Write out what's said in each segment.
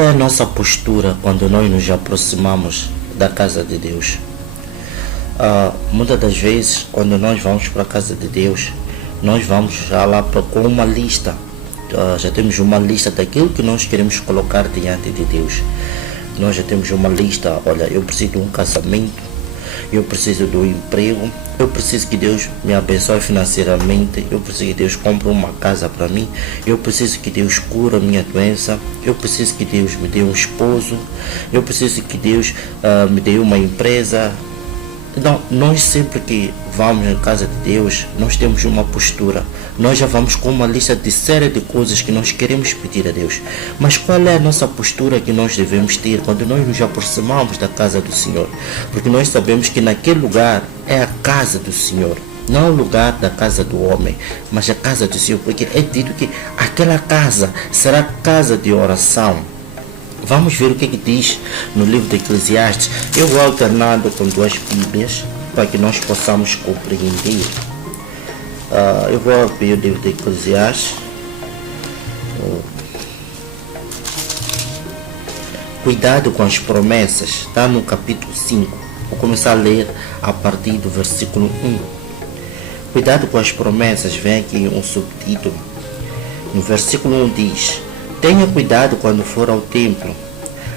Qual é a nossa postura quando nós nos aproximamos da casa de Deus? Muitas das vezes, quando nós vamos para a casa de Deus, nós vamos já lá com uma lista. Já temos uma lista daquilo que nós queremos colocar diante de Deus. Nós já temos uma lista. Olha, eu preciso de um casamento, eu preciso de um emprego, eu preciso que Deus me abençoe financeiramente, eu preciso que Deus compre uma casa para mim, eu preciso que Deus cure a minha doença, eu preciso que Deus me dê um esposo, eu preciso que Deus me dê uma empresa. Então, nós sempre que vamos na casa de Deus, nós temos uma postura. Nós já vamos com uma lista de série de coisas que nós queremos pedir a Deus. Mas qual é a nossa postura que nós devemos ter quando nós nos aproximamos da casa do Senhor? Porque nós sabemos que naquele lugar é a casa do Senhor. Não é o lugar da casa do homem, mas a casa do Senhor. Porque é dito que aquela casa será casa de oração. Vamos ver o que diz no livro de Eclesiastes. Eu vou alternando com duas Bíblias para que nós possamos compreender. Eu vou abrir o livro de Eclesiastes. Cuidado com as promessas. Está no capítulo 5. Vou começar a ler a partir do versículo 1. Cuidado com as promessas. Vem aqui um subtítulo. No versículo 1 diz: tenha cuidado quando for ao templo.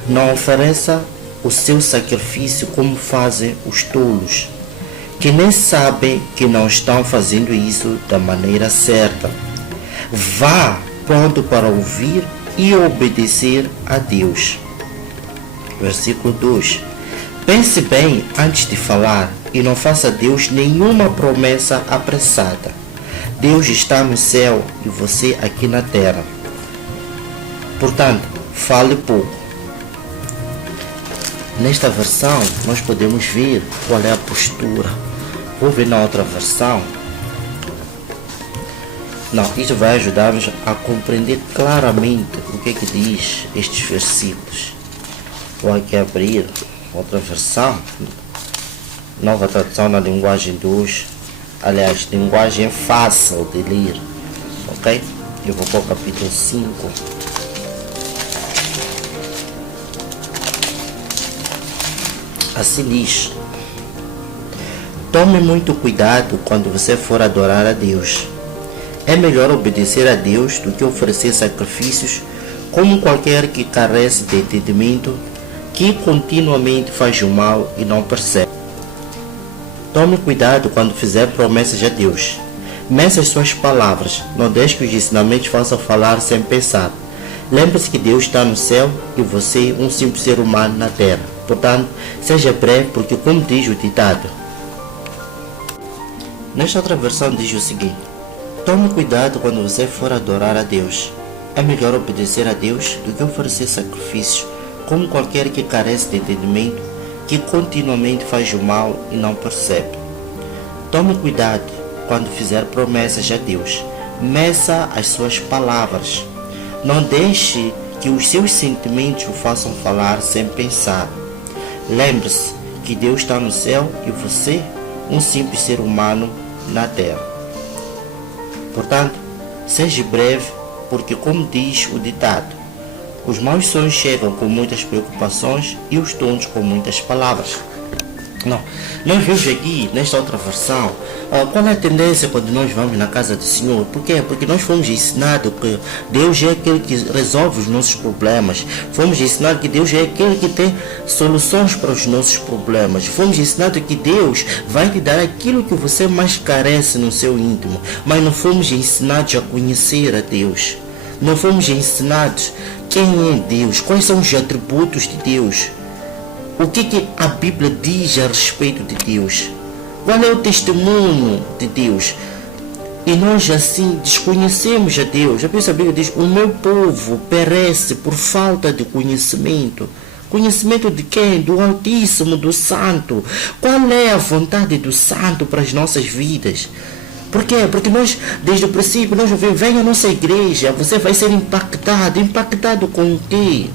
Não ofereça o seu sacrifício como fazem os tolos, que nem sabem que não estão fazendo isso da maneira certa. Vá pronto para ouvir e obedecer a Deus. Versículo 2. Pense bem antes de falar e não faça a Deus nenhuma promessa apressada. Deus está no céu e você aqui na terra. Portanto, fale pouco. Nesta versão, nós podemos ver qual é a postura. Vou ver na outra versão. Não, isso vai ajudar-nos a compreender claramente o que diz estes versículos. Vou aqui abrir outra versão. Nova tradução na linguagem de hoje. Aliás, linguagem fácil de ler. Ok? Eu vou para o capítulo 5. Assim diz: tome muito cuidado quando você for adorar a Deus. É melhor obedecer a Deus do que oferecer sacrifícios como qualquer que carece de entendimento, que continuamente faz o mal e não percebe. Tome cuidado quando fizer promessas a Deus. Meça as suas palavras, não deixe que os ensinamentos façam falar sem pensar. Lembre-se que Deus está no céu e você, um simples ser humano na terra. Portanto, seja breve, porque como diz o ditado. Nesta outra versão diz o seguinte: tome cuidado quando você for adorar a Deus. É melhor obedecer a Deus do que oferecer sacrifícios, como qualquer que carece de entendimento, que continuamente faz o mal e não percebe. Tome cuidado quando fizer promessas a Deus. Meça as suas palavras. Não deixe que os seus sentimentos o façam falar sem pensar. Lembre-se que Deus está no céu e você, um simples ser humano na terra. Portanto, seja breve, porque como diz o ditado, os maus sonhos chegam com muitas preocupações e os tontos com muitas palavras. Não, nós vemos aqui nesta outra versão qual é a tendência quando nós vamos na casa do Senhor. Por quê? Porque nós fomos ensinados que Deus é aquele que resolve os nossos problemas. Fomos ensinados que Deus é aquele que tem soluções para os nossos problemas. Fomos ensinados que Deus vai te dar aquilo que você mais carece no seu íntimo. Mas não fomos ensinados a conhecer a Deus. Não fomos ensinados quem é Deus, quais são os atributos de Deus. O que a Bíblia diz a respeito de Deus? Qual é o testemunho de Deus? E nós assim desconhecemos a Deus. A Bíblia diz: o meu povo perece por falta de conhecimento. Conhecimento de quem? Do Altíssimo, do Santo. Qual é a vontade do Santo para as nossas vidas? Por quê? Porque nós, desde o princípio, nós vem à nossa igreja, você vai ser impactado. Impactado com o quê?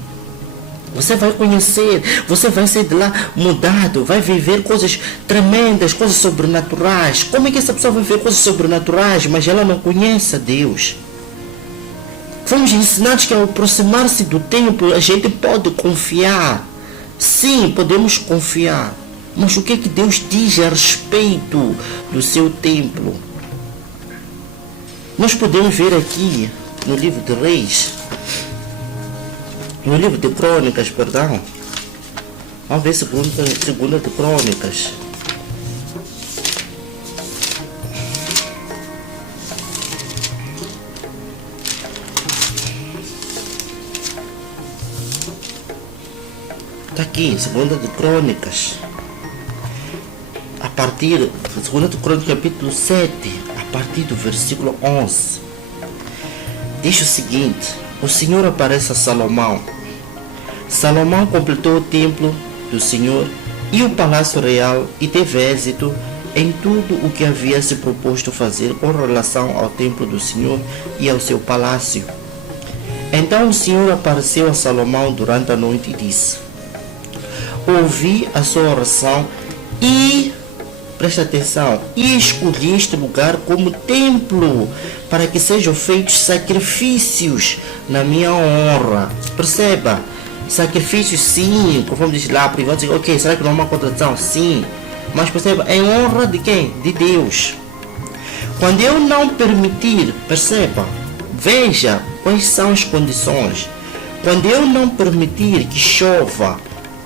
Você vai conhecer, você vai sair de lá mudado, vai viver coisas tremendas, coisas sobrenaturais. Como é que essa pessoa vai viver coisas sobrenaturais, mas ela não conhece a Deus? Fomos ensinados que ao aproximar-se do templo a gente pode confiar. Sim, podemos confiar. Mas o que é que Deus diz a respeito do seu templo? Nós podemos ver aqui no livro de Reis, no livro de Crônicas, perdão. Vamos ver segunda de Crônicas. Está aqui, segunda de Crônicas. A partir, segunda de Crônicas, capítulo 7, a partir do versículo 11. Diz o seguinte: o Senhor aparece a Salomão. Salomão completou o templo do Senhor e o palácio real e teve êxito em tudo o que havia se proposto fazer com relação ao templo do Senhor e ao seu palácio. Então o Senhor apareceu a Salomão durante a noite e disse: ouvi a sua oração e, presta atenção, e escolhi este lugar como templo para que sejam feitos sacrifícios na minha honra. Perceba, sacrifícios sim, conforme diz lá, privado, ok, será que não é uma contradição? Sim, mas perceba, em honra de quem? De Deus. Quando eu não permitir, perceba, veja quais são as condições. Quando eu não permitir que chova,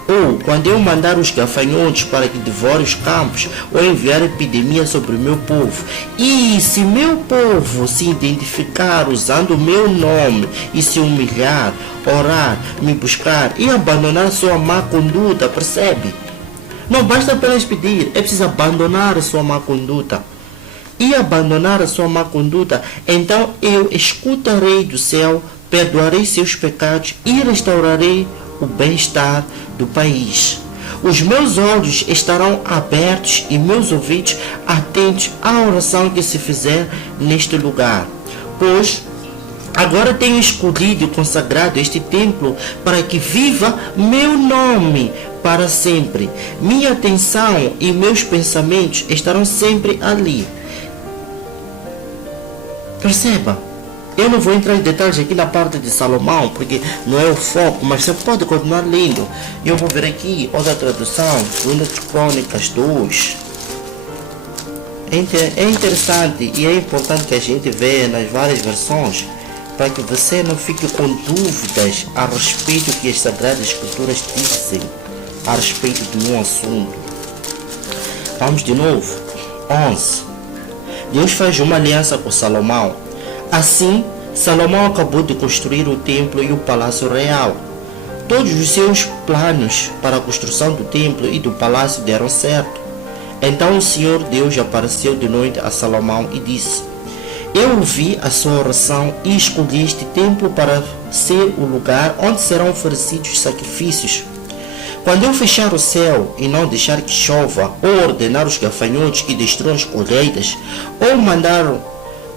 ou quando eu mandar os gafanhotos para que devorem os campos, ou enviar epidemia sobre o meu povo, e se meu povo se identificar usando o meu nome e se humilhar, orar, me buscar e abandonar sua má conduta, percebe? Não basta apenas pedir, é preciso abandonar a sua má conduta. E abandonar a sua má conduta, então eu escutarei do céu, perdoarei seus pecados e restaurarei o bem-estar do país. Os meus olhos estarão abertos e meus ouvidos atentos à oração que se fizer neste lugar. Pois agora tenho escolhido e consagrado este templo para que viva meu nome para sempre. Minha atenção e meus pensamentos estarão sempre ali. Perceba, eu não vou entrar em detalhes aqui na parte de Salomão, porque não é o foco, mas você pode continuar lendo. Eu vou ver aqui outra tradução, 2 Crônicas 2. É interessante e é importante que a gente veja nas várias versões, para que você não fique com dúvidas a respeito do que as Sagradas Escrituras dizem a respeito de um assunto. Vamos de novo. 11. Deus faz uma aliança com Salomão. Assim, Salomão acabou de construir o templo e o palácio real. Todos os seus planos para a construção do templo e do palácio deram certo. Então o Senhor Deus apareceu de noite a Salomão e disse: eu ouvi a sua oração e escolhi este templo para ser o lugar onde serão oferecidos sacrifícios. Quando eu fechar o céu e não deixar que chova, ou ordenar os gafanhotos que destruam as colheitas, ou mandar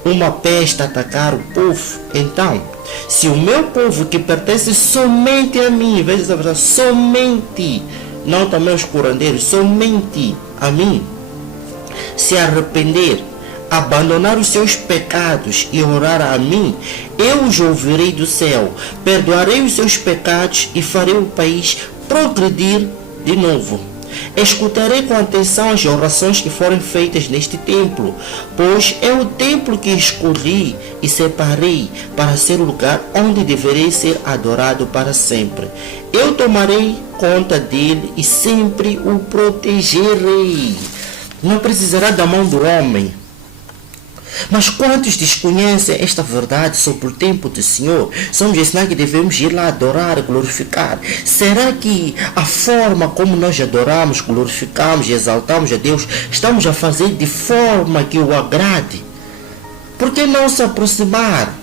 uma peste atacar o povo, então, se o meu povo que pertence somente a mim, veja essa verdade, somente, não também os curandeiros, somente a mim, se arrepender, abandonar os seus pecados e orar a mim, eu os ouvirei do céu, perdoarei os seus pecados e farei o país progredir de novo. Escutarei com atenção as orações que forem feitas neste templo, pois é o templo que escolhi e separei para ser o lugar onde deverei ser adorado para sempre. Eu tomarei conta dele e sempre o protegerei. Não precisará da mão do homem. Mas quantos desconhecem esta verdade sobre o templo do Senhor? Somos ensinados que devemos ir lá adorar, glorificar. Será que a forma como nós adoramos, glorificamos e exaltamos a Deus, estamos a fazer de forma que o agrade? Por que não se aproximar?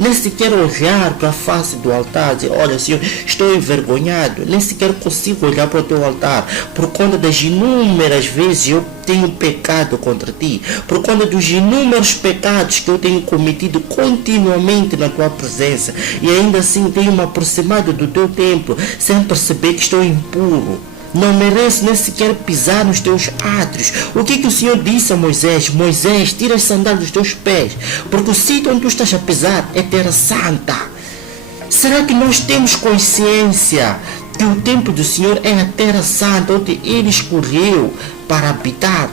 Nem sequer olhar para a face do altar, dizer: olha, Senhor, estou envergonhado, nem sequer consigo olhar para o teu altar, por conta das inúmeras vezes eu tenho pecado contra ti, por conta dos inúmeros pecados que eu tenho cometido continuamente na tua presença, e ainda assim tenho me aproximado do teu templo, sem perceber que estou impuro. não merece nem sequer pisar nos teus átrios. O que o Senhor disse a Moisés? Moisés, tira as sandálias dos teus pés, porque o sítio onde tu estás a pisar é terra santa. Será que nós temos consciência que o templo do Senhor é a terra santa, onde Ele escolheu para habitar?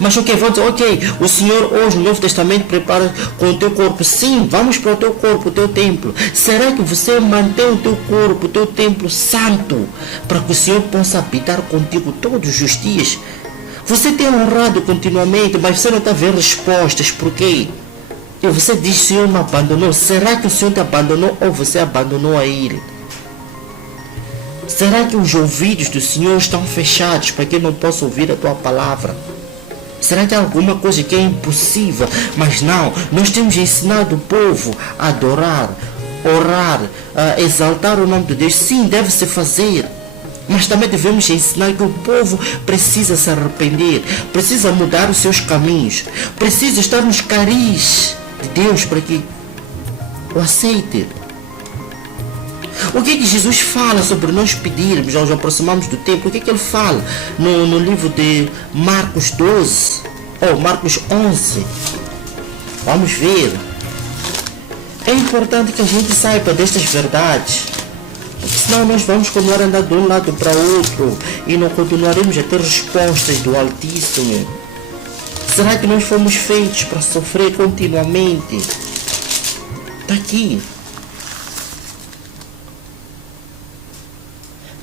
Mas vão dizer, o Senhor hoje no Novo Testamento prepara com o teu corpo. Sim, vamos para o teu corpo, o teu templo. Será que você mantém o teu corpo, o teu templo santo, para que o Senhor possa habitar contigo todos os dias? Você tem honrado continuamente, mas você não está vendo respostas. Por quê? E você diz, o Senhor me abandonou. Será que o Senhor te abandonou ou você abandonou a Ele? Será que os ouvidos do Senhor estão fechados para que Ele não possa ouvir a tua palavra? Será que há alguma coisa que é impossível? Mas não, nós temos ensinado o povo a adorar, orar, a exaltar o nome de Deus. Sim, deve-se fazer. Mas também devemos ensinar que o povo precisa se arrepender, precisa mudar os seus caminhos, precisa estar nos caris de Deus para que o aceite. O que Jesus fala sobre nós pedirmos, nós nos aproximamos do tempo? O que Ele fala no livro de Marcos 12 ou Marcos 11? Vamos ver. É importante que a gente saiba destas verdades, porque senão nós vamos continuar andando de um lado para o outro e não continuaremos a ter respostas do Altíssimo. Será que nós fomos feitos para sofrer continuamente? Está aqui.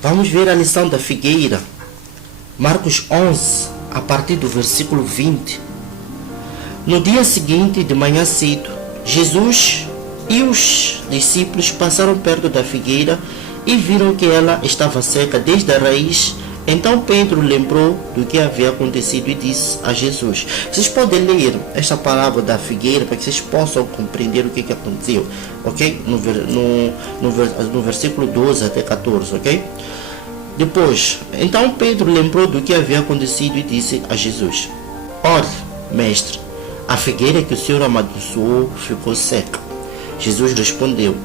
Vamos ver a lição da figueira. Marcos 11, a partir do versículo 20. No dia seguinte, de manhã cedo, Jesus e os discípulos passaram perto da figueira e viram que ela estava seca desde a raiz. Então Pedro lembrou do que havia acontecido e disse a Jesus. Vocês podem ler esta palavra da figueira para que vocês possam compreender o que aconteceu, ok? No versículo 12 até 14, ok? Depois, então Pedro lembrou do que havia acontecido e disse a Jesus: Olhe, mestre, a figueira que o Senhor amaldiçoou ficou seca. Jesus respondeu: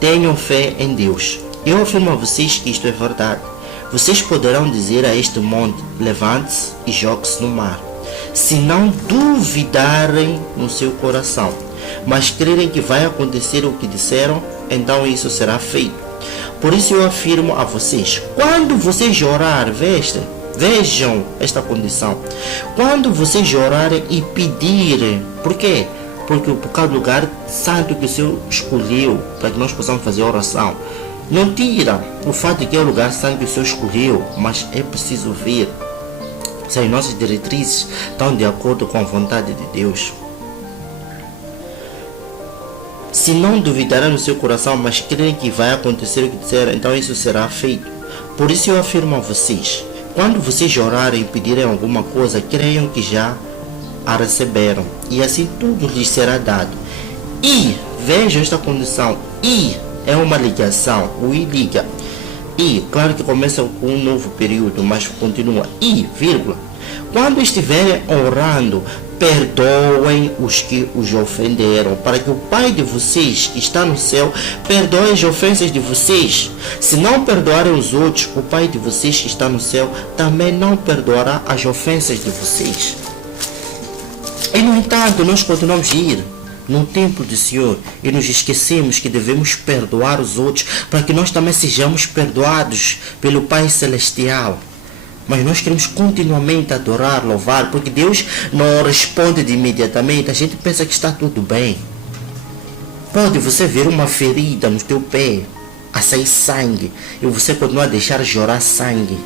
Tenham fé em Deus. Eu afirmo a vocês que isto é verdade. Vocês poderão dizer a este monte: levante-se e jogue-se no mar. Se não duvidarem no seu coração, mas crerem que vai acontecer o que disseram, então isso será feito. Por isso eu afirmo a vocês, quando vocês orarem, vejam esta condição. Quando vocês orarem e pedirem, por quê? Porque por causa do lugar santo que o Senhor escolheu para que nós possamos fazer oração, não tira o fato de que é o lugar santo que o Senhor escolheu, mas é preciso ver se as nossas diretrizes estão de acordo com a vontade de Deus. Se não duvidarem no seu coração, mas crerem que vai acontecer o que disseram, então isso será feito. Por isso eu afirmo a vocês, quando vocês orarem e pedirem alguma coisa, creiam que já a receberam, e assim tudo lhes será dado. E, vejam esta condição, e é uma ligação, o I liga. E, claro que começa com um novo período, mas continua. E, vírgula. Quando estiverem orando, perdoem os que os ofenderam, para que o Pai de vocês, que está no céu, perdoe as ofensas de vocês. Se não perdoarem os outros, o Pai de vocês, que está no céu, também não perdoará as ofensas de vocês. E, no entanto, nós continuamos a ir no templo do Senhor e nos esquecemos que devemos perdoar os outros para que nós também sejamos perdoados pelo Pai Celestial. Mas nós queremos continuamente adorar, louvar, porque Deus não responde de imediatamente. A gente pensa que está tudo bem. Pode você ver uma ferida no teu pé, a sair sangue, e você continuar a deixar jorrar sangue.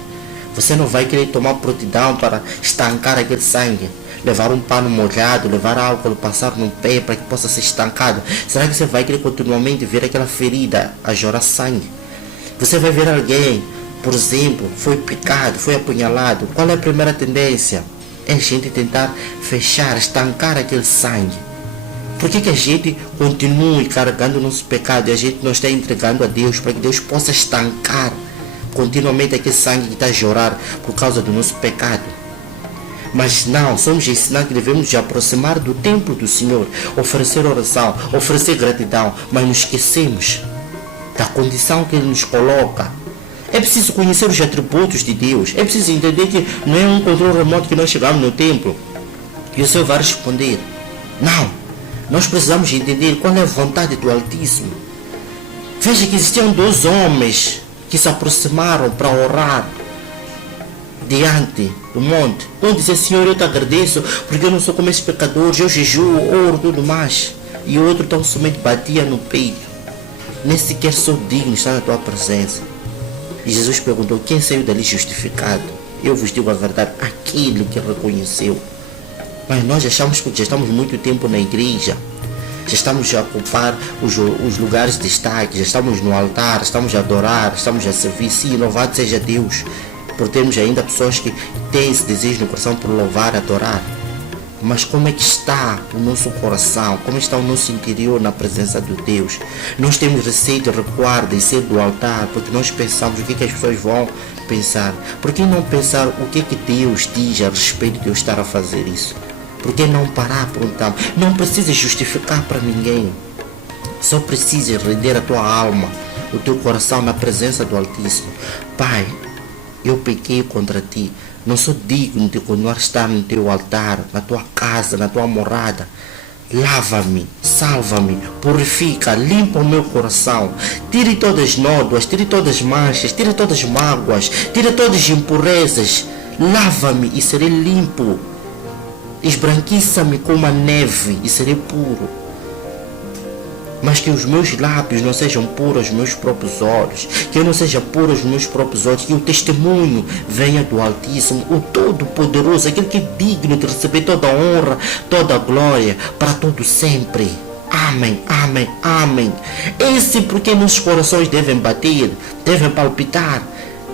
Você não vai querer tomar prontidão para estancar aquele sangue. Levar um pano molhado, levar álcool, passar no pé para que possa ser estancado. Será que você vai querer continuamente ver aquela ferida a jorrar sangue? Você vai ver alguém, por exemplo, foi picado, foi apunhalado. Qual é a primeira tendência? É a gente tentar fechar, estancar aquele sangue. Por que a gente continua carregando o nosso pecado e a gente não está entregando a Deus para que Deus possa estancar continuamente aquele sangue que está a jorrar por causa do nosso pecado? Mas não, somos ensinados que devemos nos aproximar do templo do Senhor, oferecer oração, oferecer gratidão, mas nos esquecemos da condição que Ele nos coloca. É preciso conhecer os atributos de Deus. É preciso entender que não é um controle remoto que nós chegamos no templo e o Senhor vai responder. Não. Nós precisamos entender qual é a vontade do Altíssimo. Veja que existiam 2 homens que se aproximaram para orar diante do monte. Um dizia: Senhor, eu te agradeço porque eu não sou como esses pecadores, eu jejuo, oro, tudo mais. E o outro tão somente batia no peito: nem sequer sou digno de estar na tua presença. E Jesus perguntou: quem saiu dali justificado? Eu vos digo a verdade, aquele que reconheceu. Mas nós achamos que já estamos muito tempo na igreja, já estamos a ocupar os lugares de destaque, já estamos no altar, estamos a adorar, estamos a servir. Sim, louvado seja Deus, por termos ainda pessoas que têm esse desejo no coração por louvar, adorar. Mas como é que está o nosso coração? Como está o nosso interior na presença de Deus? Nós temos receio de recuar, descer do altar, porque nós pensamos o que as pessoas vão pensar. Por que não pensar o que Deus diz a respeito de eu estar a fazer isso? Por que não parar por um tempo? Não precisa justificar para ninguém. Só precisa render a tua alma, o teu coração na presença do Altíssimo. Pai, eu pequei contra ti. Não sou digno de continuar a estar no teu altar, na tua casa, na tua morada. Lava-me, salva-me, purifica, limpa o meu coração. Tire todas as nódoas, tire todas as manchas, tire todas as mágoas, tire todas as impurezas. Lava-me e serei limpo. Esbranquiça-me como a neve e serei puro. Mas que os meus lábios não sejam puros aos meus próprios olhos, que eu não seja puro aos meus próprios olhos, que o testemunho venha do Altíssimo, o Todo-Poderoso, aquele que é digno de receber toda a honra, toda a glória, para todo sempre. Amém, amém, amém. Esse porque nossos corações devem bater, devem palpitar.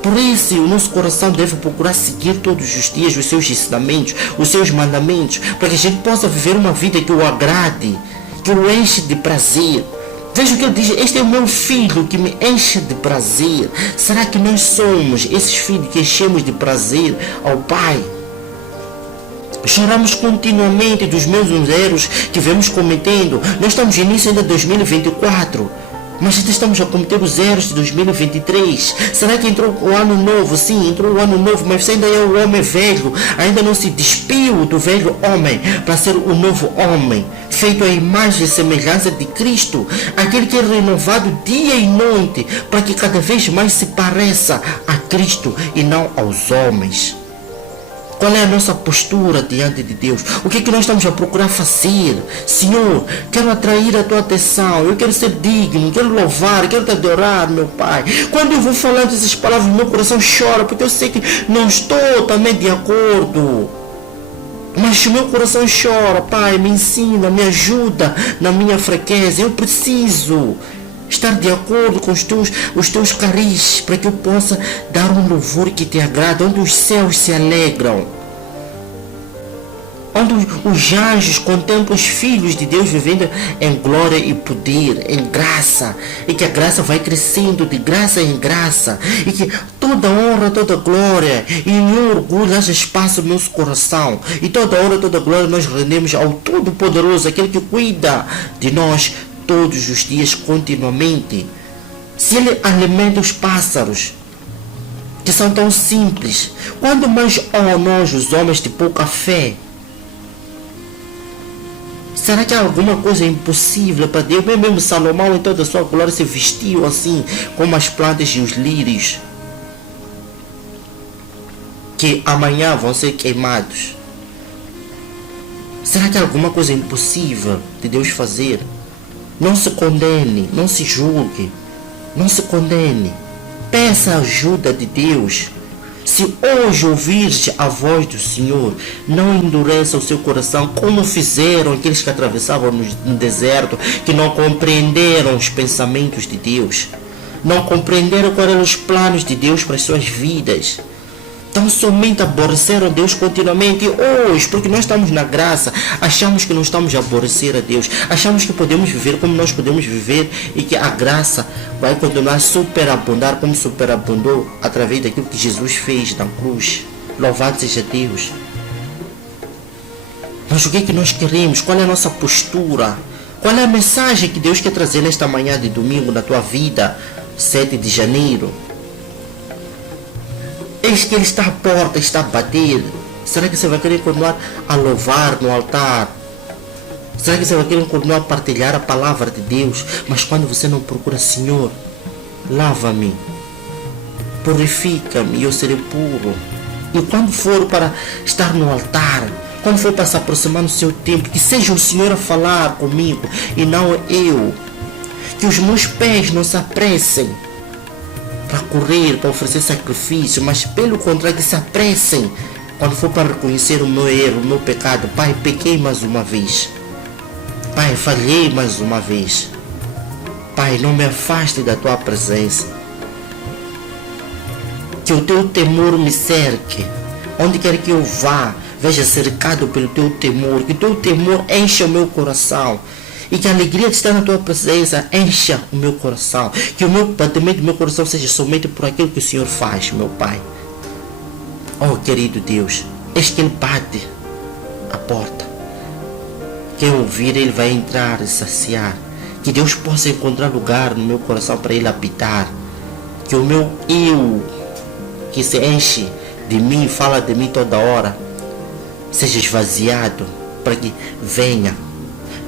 Por isso, o nosso coração deve procurar seguir todos os dias os seus ensinamentos, os seus mandamentos, para que a gente possa viver uma vida que o agrade, que o enche de prazer. Veja o que ele diz: este é o meu filho que me enche de prazer. Será que nós somos esses filhos que enchemos de prazer ao Pai? Choramos continuamente dos mesmos erros que vemos cometendo. Nós estamos no início ainda de 2024. Mas ainda estamos a cometer os erros de 2023. Será que entrou o ano novo? Sim, entrou o ano novo, mas você ainda é o homem velho. Ainda não se despiu do velho homem para ser o novo homem, feito à imagem e semelhança de Cristo. Aquele que é renovado dia e noite, para que cada vez mais se pareça a Cristo e não aos homens. Qual é a nossa postura diante de Deus? O que nós estamos a procurar fazer? Senhor, quero atrair a tua atenção, eu quero ser digno, quero louvar, quero te adorar, meu Pai. Quando eu vou falar dessas palavras, meu coração chora, porque eu sei que não estou também de acordo. Mas o meu coração chora: Pai, me ensina, me ajuda na minha fraqueza. Eu preciso estar de acordo com os teus caris, para que eu possa dar um louvor que te agrada, onde os céus se alegram, onde os anjos contemplam os filhos de Deus vivendo em glória e poder, em graça, e que a graça vai crescendo de graça em graça, e que toda honra, toda glória e nenhum orgulho haja espaço no nosso coração, e toda honra, toda glória nós rendemos ao Todo-Poderoso, aquele que cuida de nós todos os dias, continuamente. Se ele alimenta os pássaros, que são tão simples, quando mais nós, os homens de pouca fé? Será que há alguma coisa impossível para Deus? Mesmo Salomão, em toda a sua glória, se vestiu assim, como as plantas e os lírios, que amanhã vão ser queimados. Será que há alguma coisa impossível de Deus fazer? Não se condene, não se julgue, não se condene. Peça a ajuda de Deus. Se hoje ouvires a voz do Senhor, não endureça o seu coração, como fizeram aqueles que atravessavam no deserto, que não compreenderam os pensamentos de Deus, não compreenderam quais eram os planos de Deus para as suas vidas. Então somente aborreceram Deus continuamente. E hoje, porque nós estamos na graça, achamos que não estamos a aborrecer a Deus, achamos que podemos viver como nós podemos viver, e que a graça vai continuar a superabundar como superabundou através daquilo que Jesus fez na cruz. Louvado seja Deus. Mas o que é que nós queremos? Qual é a nossa postura? Qual é a mensagem que Deus quer trazer nesta manhã de domingo na tua vida, 7 de janeiro? Eis que Ele está à porta, está a bater. Será que você vai querer continuar a louvar no altar? Será que você vai querer continuar a partilhar a palavra de Deus? Mas quando você não procura, Senhor, lava-me, purifica-me e eu serei puro. E quando for para estar no altar, quando for para se aproximar no seu tempo, que seja o Senhor a falar comigo e não eu. Que os meus pés não se apressem para correr, para oferecer sacrifício, mas pelo contrário, que se apressem quando for para reconhecer o meu erro, o meu pecado. Pai, pequei mais uma vez. Pai, falhei mais uma vez. Pai, não me afaste da tua presença. Que o teu temor me cerque. Onde quer que eu vá, veja cercado pelo teu temor. Que o teu temor encha o meu coração. E que a alegria de estar na tua presença encha o meu coração. Que o meu batimento do meu coração seja somente por aquilo que o Senhor faz, meu Pai. Oh, querido Deus, eis que Ele bate a porta. Quem ouvir, Ele vai entrar e saciar. Que Deus possa encontrar lugar no meu coração para Ele habitar. Que o meu eu, que se enche de mim, fala de mim toda hora, seja esvaziado para que venha.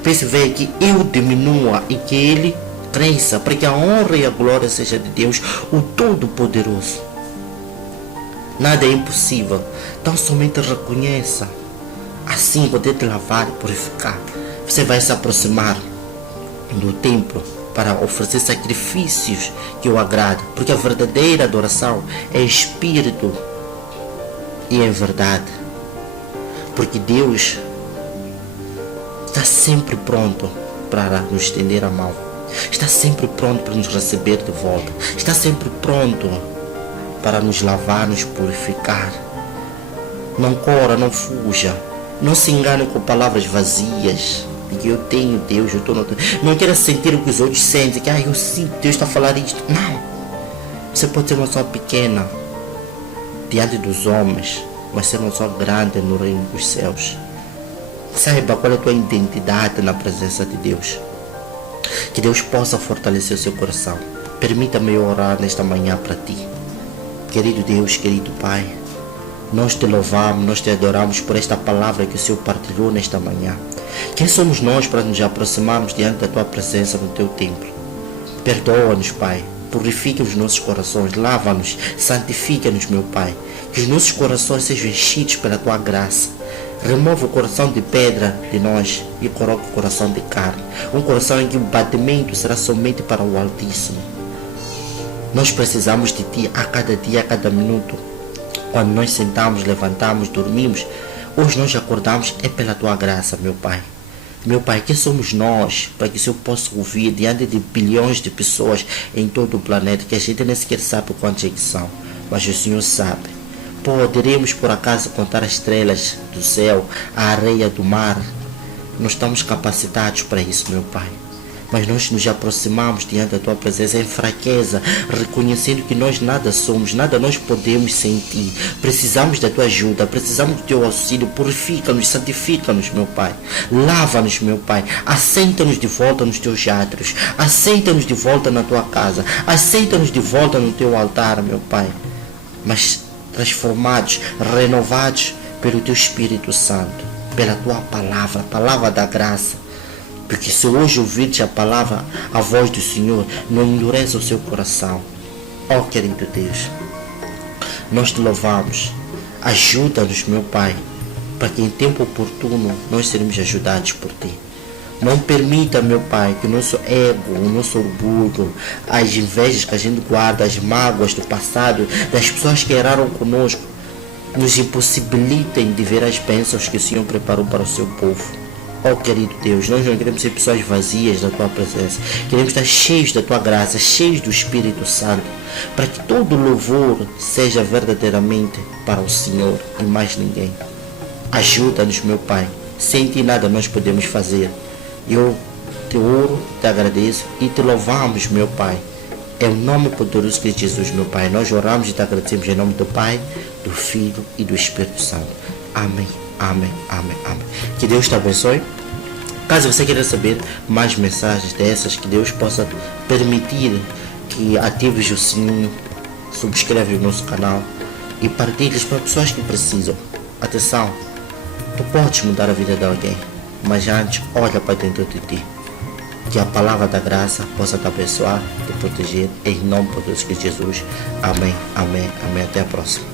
Pense, venha, que eu diminua e que Ele cresça, para que a honra e a glória seja de Deus, o Todo-Poderoso. Nada é impossível, tão somente reconheça. Assim, poder te lavar e purificar, você vai se aproximar do templo para oferecer sacrifícios que o agradam, porque a verdadeira adoração é espírito e em verdade, porque Deus está sempre pronto para nos estender a mão, está sempre pronto para nos receber de volta, está sempre pronto para nos lavar, nos purificar. Não corra, não fuja, não se engane com palavras vazias. Que eu tenho Deus, eu estou no... Não queira sentir o que os outros sentem, que eu sinto Deus está a falar isto. Não. Você pode ser uma pessoa pequena diante dos homens, mas ser uma pessoa grande no reino dos céus. Saiba qual é a tua identidade na presença de Deus. Que Deus possa fortalecer o seu coração. Permita-me orar nesta manhã para ti. Querido Deus, querido Pai, nós te louvamos, nós te adoramos por esta palavra que o Senhor partilhou nesta manhã. Quem somos nós para nos aproximarmos diante da tua presença no teu templo? Perdoa-nos, Pai. Purifica os nossos corações, lava-nos, santifica-nos, meu Pai. Que os nossos corações sejam enchidos pela tua graça. Remove o coração de pedra de nós e coloque o coração de carne. Um coração em que o batimento será somente para o Altíssimo. Nós precisamos de ti a cada dia, a cada minuto. Quando nós sentamos, levantamos, dormimos, hoje nós acordamos, é pela tua graça, meu Pai. Meu Pai, quem somos nós para que o Senhor possa ouvir diante de bilhões de pessoas em todo o planeta, que a gente nem sequer sabe quantos é que são, mas o Senhor sabe. Poderemos por acaso contar as estrelas do céu, a areia do mar? Nós estamos capacitados para isso, meu Pai. Mas nós nos aproximamos diante da tua presença em fraqueza, reconhecendo que nós nada somos, nada nós podemos sentir. Precisamos da tua ajuda, precisamos do teu auxílio. Purifica-nos, santifica-nos, meu Pai. Lava-nos, meu Pai. Aceita-nos de volta nos teus atos. Aceita-nos de volta na tua casa. Aceita-nos de volta no teu altar, meu Pai. Mas transformados, renovados pelo teu Espírito Santo, pela tua palavra, a palavra da graça. Porque se hoje ouvirdes a palavra, a voz do Senhor, não endureça o seu coração. Oh, querido Deus, nós te louvamos. Ajuda-nos, meu Pai, para que em tempo oportuno nós seremos ajudados por ti. Não permita, meu Pai, que o nosso ego, o nosso orgulho, as invejas que a gente guarda, as mágoas do passado, das pessoas que erraram conosco, nos impossibilitem de ver as bênçãos que o Senhor preparou para o seu povo. Oh, querido Deus, nós não queremos ser pessoas vazias da tua presença. Queremos estar cheios da tua graça, cheios do Espírito Santo, para que todo louvor seja verdadeiramente para o Senhor e mais ninguém. Ajuda-nos, meu Pai. Sem ti nada nós podemos fazer. Eu te oro, te agradeço e te louvamos, meu Pai. É o nome poderoso de Jesus, meu Pai. Nós oramos e te agradecemos em nome do Pai, do Filho e do Espírito Santo. Amém. Amém, amém, amém. Que Deus te abençoe. Caso você queira saber mais mensagens dessas, que Deus possa permitir que atives o sininho, subscreve o nosso canal, e partilhes para pessoas que precisam. Atenção, tu podes mudar a vida de alguém, mas antes olha para dentro de ti. Que a palavra da graça possa te abençoar, te proteger, em nome poderoso de Jesus. Amém, amém, amém. Até a próxima.